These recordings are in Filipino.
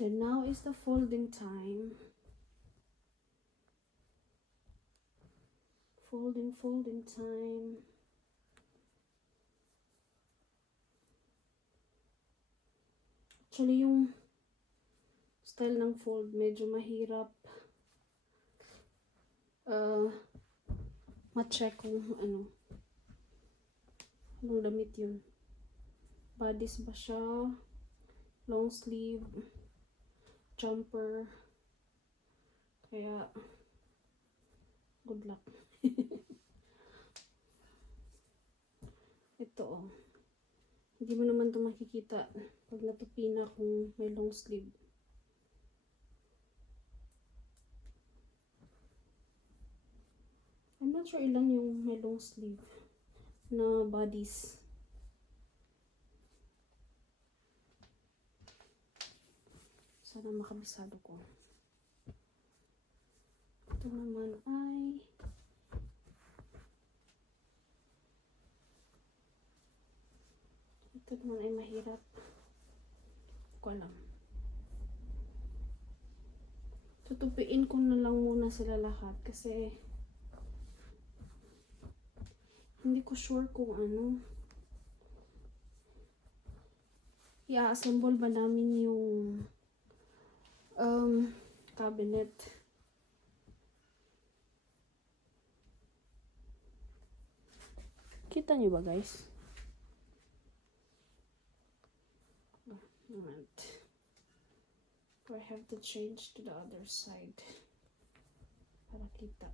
Then now is the folding time. Folding time. Actually, yung style ng fold medyo mahirap ma-check kung anong damit yun. Bodies ba siya? Long sleeve? Jumper? Kaya, good luck. Ito oh. Hindi mo naman ito makikita pag natupi na kung may long sleeve. I'm not sure ilan yung may long sleeve na bodies. Sana makabisado ko. Ito naman ay mahirap. Ko alam. Tutupiin ko na lang muna sila lahat kasi hindi ko sure kung ano. I-assemble ba namin yung cabinet. Kita nyo ba guys? Moment. I have to change to the other side para kita.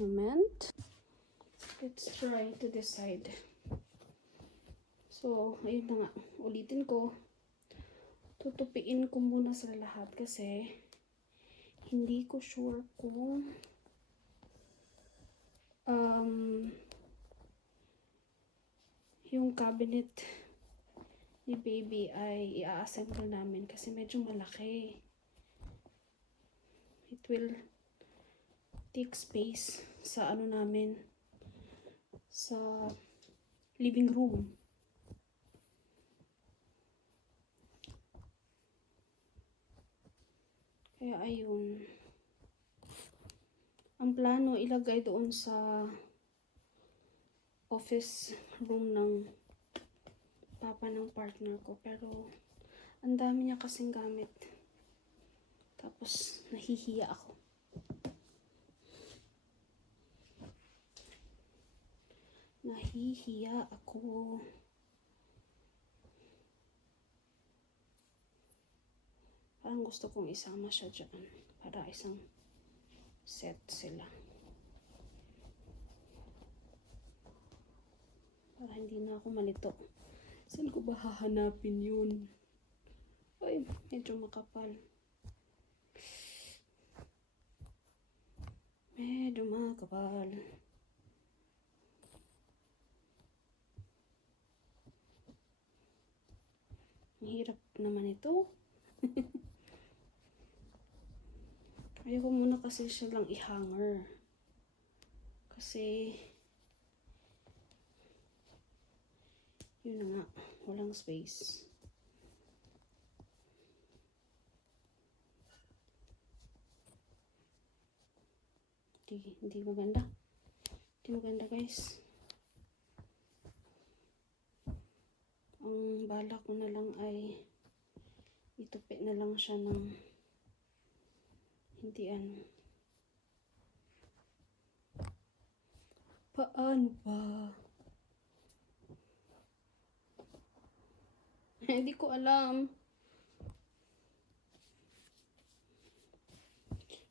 Moment. Let's try to this side. So, ayun na nga. Ulitin ko. Tutupiin ko muna sila lahat kasi hindi ko sure kung yung cabinet ni baby ay i-assemble namin kasi medyo malaki. It will take space sa ano namin, sa living room. Kaya ayun. Ang plano ilagay doon sa office room ng papa ng partner ko. Pero ang dami niya kasing gamit. Tapos nahihiya ako. Parang gusto kong isama siya dyan para isang set sila. Para hindi na ako malito. Saan ko ba hahanapin yun? Ay, medyo makapal. Ang hirap naman ito. Ayoko muna kasi siya lang i-hanger. Kasi yun na nga, walang space. Hindi maganda. Hindi maganda guys. Ang bala ko na lang ay itupi na lang siya ng hindi ano. Paano ba? Hindi ko alam.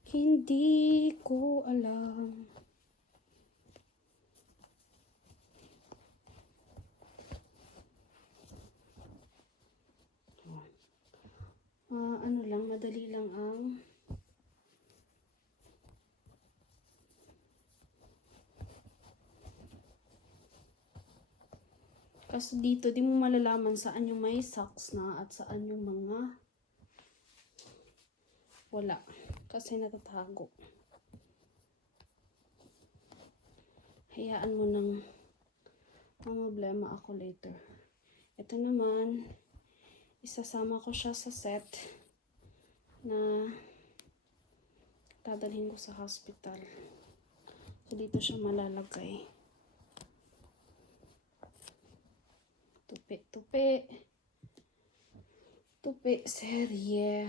Hindi ko alam. Ano lang, madali lang ang kasi dito, di mo malalaman saan yung may socks na at saan yung mga wala. Kasi natatago. Hayaan mo nang problema ako later. Ito naman, isasama ko siya sa set na dadalhin ko sa hospital. So, dito siya malalagay. Tupi, serye.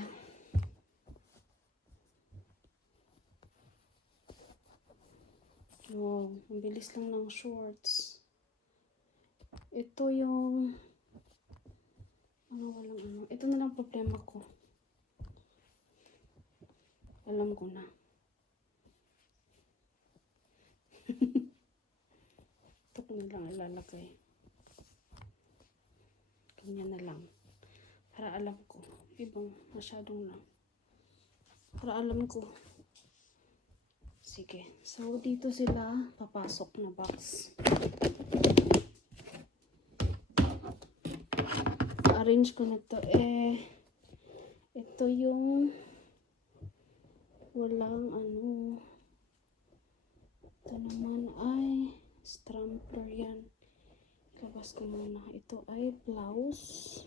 Wow, ang bilis lang ng shorts. Ito yung walang ano. Ito na lang problema ko. Alam ko na. Ito ko na lang ilalagay. Ganyan na lang. Para alam ko. Ibang masyadong lang. Para alam ko. Sige. So, dito sila papasok na box. Arrange ko na to. Ito yung walang ano. Ito naman ay strampler yan. Labas ko muna. Ito ay blouse.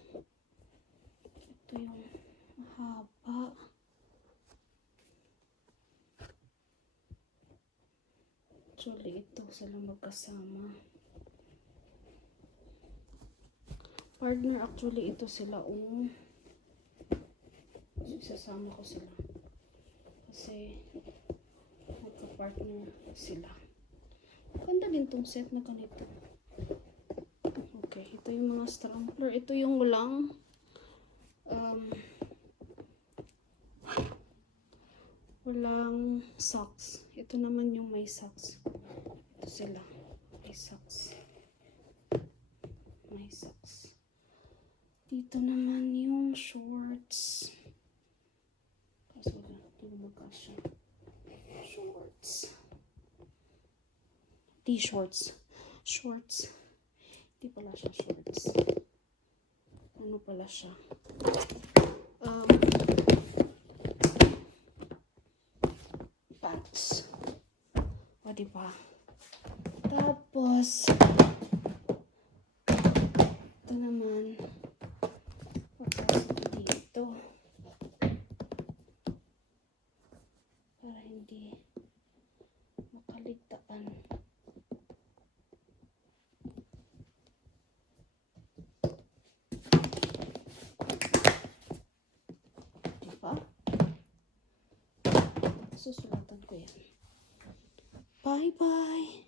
Ito yung mahaba. Actually, ito sila magkasama. Partner, actually, ito sila. Isasama ko sila. Kasi, magka-partner sila. Ganda din tong set na ganito. Okay, ito yung mga strampler. Ito yung walang walang socks. Ito naman yung may socks. Ito sila. May socks. May socks. Dito naman yung shorts. Kaso wala. Hindi magkasya. Shorts. T-shorts. Shorts. Hindi pala siya shorts. Ano pala siya? Pants. O, diba? Tapos, ito naman, magpasok dito. Para hindi makaligtaan. Diba? Susulatan ko yan. Bye-bye!